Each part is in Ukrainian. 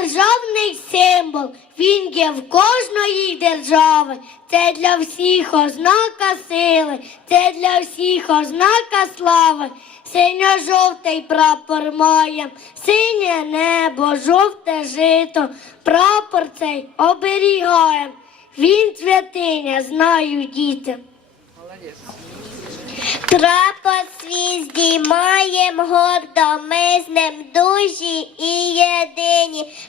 державний символ, він є в кожної держави. Це для всіх ознака сили, це для всіх ознака слави. Синьо-жовтий прапор маєм, синє небо, жовте жито, прапор цей оберігаєм. Він святиня, знають діти. Прапор свій здіймаєм гордо, ми з ним дужі і єдині.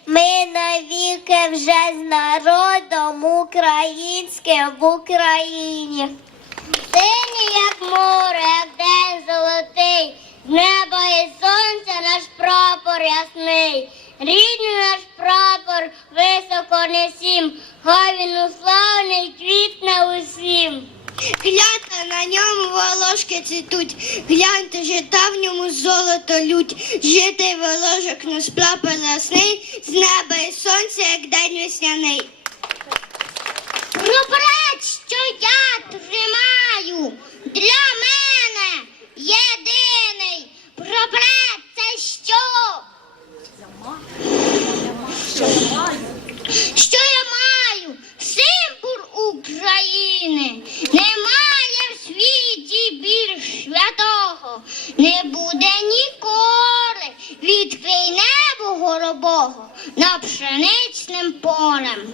Ми навіки вже з народом українським в Україні. Синій, як море, як день золотий, з неба і сонця наш прапор ясний. Рідний наш прапор високо несім, хай він уславний квітне усім. Гляньте на ньому волошки цвітуть, гляньте, жита в ньому золото лють, житий волошок наш прапор ясний, неба і сонця, як день весняний. Пробреч, що я тримаю, для мене єдиний. Пробреч, це що? Що я маю? Символ України. Немає в світі більш святого. Не буде ніколи. Відкрий небо горобого na pszenicznym polem.